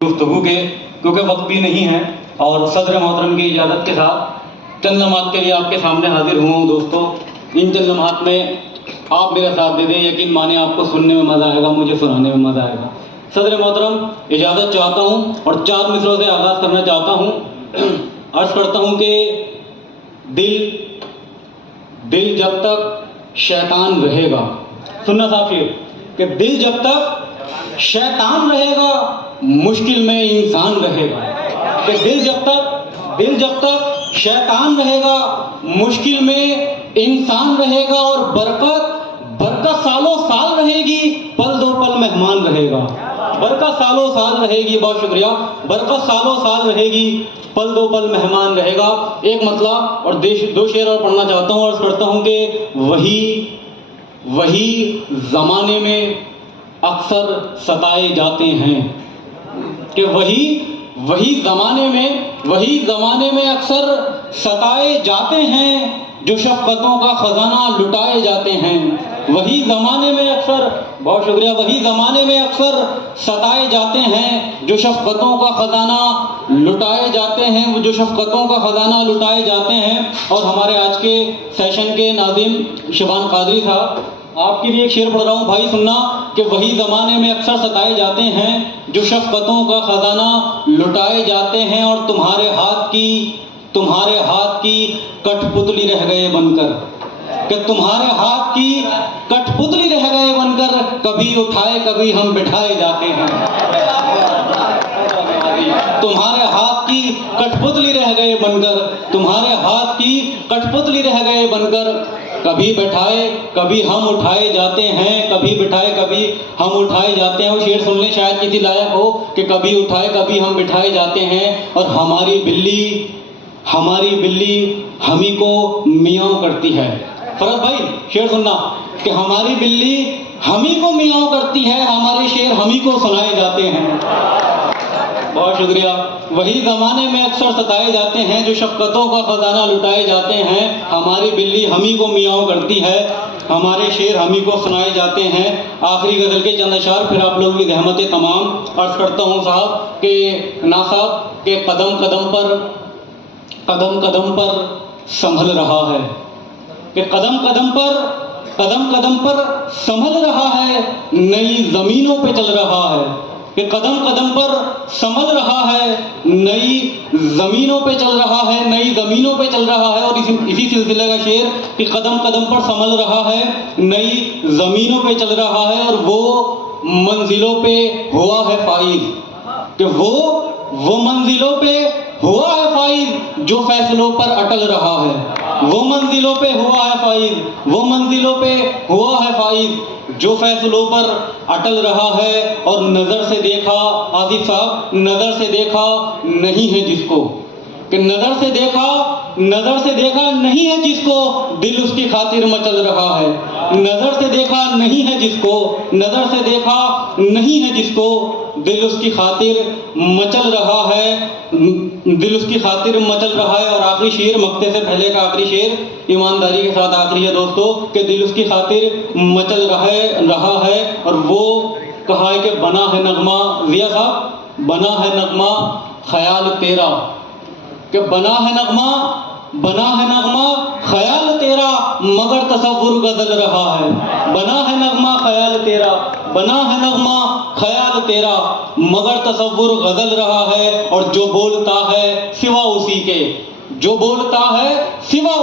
گفتگو کے کیونکہ وقت بھی نہیں ہے اور صدر محترم کی اجازت کے ساتھ چند لمحات کے لیے آپ کے سامنے حاضر ہوا ہوں دوستو. ان چند لمحات میں آپ میرا ساتھ دے دیں, یقین مانیں آپ کو سننے میں مزہ آئے گا, مجھے سنانے میں مزہ آئے گا. صدر محترم اجازت چاہتا ہوں اور 4 مصروں سے آغاز کرنا چاہتا ہوں. عرض کرتا ہوں کہ دل جب تک شیطان رہے گا, سننا صاحب شیر, کہ دل جب تک شیطان رہے گا مشکل میں انسان رہے گا. کہ دل جب تک شیطان رہے گا مشکل میں انسان رہے گا, اور برکت سالوں سال رہے گی, پل دو پل مہمان رہے گا. برکت سالوں سال رہے گی, بہت شکریہ, برکت سالوں سال رہے گی, پل دو پل مہمان رہے گا. ایک مسئلہ اور 2 شعر اور پڑھنا چاہتا ہوں. عرض کرتا ہوں کہ وہی زمانے میں اکثر ستائے جاتے ہیں. کہ وہی زمانے میں اکثر ستائے جاتے ہیں جو شفقتوں کا خزانہ لٹائے جاتے ہیں. وہی زمانے میں اکثر, بہت شکریہ, وہی زمانے میں اکثر ستائے جاتے ہیں جو شفقتوں کا خزانہ لٹائے جاتے ہیں, وہ جو شفقتوں کا خزانہ لٹائے جاتے ہیں. اور ہمارے آج کے سیشن کے ناظم شبان قادری صاحب, آپ کے لیے ایک شعر پڑھ رہا ہوں بھائی, سننا. کہ وہی زمانے میں اکثر ستائے جاتے ہیں جو شفقتوں کا خزانہ لٹائے جاتے ہیں, اور تمہارے ہاتھ کی کٹھ پتلی رہ گئے بن کر. کہ تمہارے ہاتھ کی کٹھ پتلی رہ گئے بن کر, کبھی اٹھائے کبھی ہم بٹھائے جاتے ہیں. تمہارے ہاتھ کی کٹھ پتلی رہ گئے بن کر, تمہارے ہاتھ کی کٹھ پتلی رہ گئے بن کر, کبھی بٹھائے کبھی ہم اٹھائے جاتے ہیں. کبھی بٹھائے کبھی ہم اٹھائے جاتے ہیں. وہ شعر سن لیں, شاید کسی لائق ہو, کہ کبھی اٹھائے کبھی ہم بٹھائے جاتے ہیں. اور ہماری بلی ہمیں کو میاؤں کرتی ہے. فرد بھائی شعر سننا, کہ ہماری بلی ہمیں کو میاؤں کرتی ہے, ہمارے شعر ہمیں کو سنائے جاتے ہیں. بہت شکریہ. وہی زمانے میں اکثر ستائے جاتے ہیں جو شفقتوں کا خزانہ لٹائے جاتے ہیں, ہماری بلی ہمیں کو میاؤں کرتی ہے, ہمارے شعر ہمیں کو سنائے جاتے ہیں. آخری غزل کے چند اشعار, پھر آپ لوگوں کی زحمتیں تمام. عرض کرتا ہوں صاحب کہ صاحب کہ قدم قدم پر سنبھل رہا ہے. کہ قدم قدم پر سنبھل رہا ہے, نئی زمینوں پہ چل رہا ہے. کہ قدم قدم پر سنبھل رہا ہے, نئی زمینوں پہ چل رہا ہے, نئی زمینوں پہ چل رہا ہے. اور اسی سلسلے کا شعر, کہ قدم قدم پر سنبھل رہا ہے, نئی زمینوں پہ چل رہا ہے, اور وہ منزلوں پہ ہوا ہے فائز. کہ وہ منزلوں پہ ہوا ہے فائز جو فیصلوں پر اٹل رہا ہے. وہ منزلوں پہ ہوا ہے فائز, وہ منزلوں پہ ہوا ہے فائز جو فیصلوں پر اٹل رہا ہے. اور نظر سے دیکھا, آصف صاحب, نظر سے دیکھا نہیں ہے جس کو, کہ نظر سے دیکھا نہیں ہے جس کو, دل اس کی خاطر مچل رہا ہے. نظر سے دیکھا نہیں ہے جس کو, نظر سے دیکھا نہیں ہے جس کو, دل اس کی خاطر مچل رہا ہے, دل اس کی خاطر مچل رہا ہے. اور آخری شعر, مقطع سے پہلے کا آخری شعر, ایمانداری کے ساتھ آخری ہے دوستو, کہ دل اس کی خاطر مچل رہا ہے. اور وہ کہا ہے کہ بنا ہے نغمہ, ضیاء صاحب, بنا ہے نغمہ خیال تیرا. کہ بنا ہے نغمہ خیال تیرا, مگر تصور غزل رہا ہے. بنا ہے نغمہ خیال تیرا, بنا ہے نغمہ خیال تیرا, مگر تصور غزل رہا ہے. اور جو بولتا ہے سوا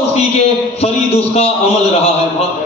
اسی کے, فرید اس کا عمل رہا ہے. بہت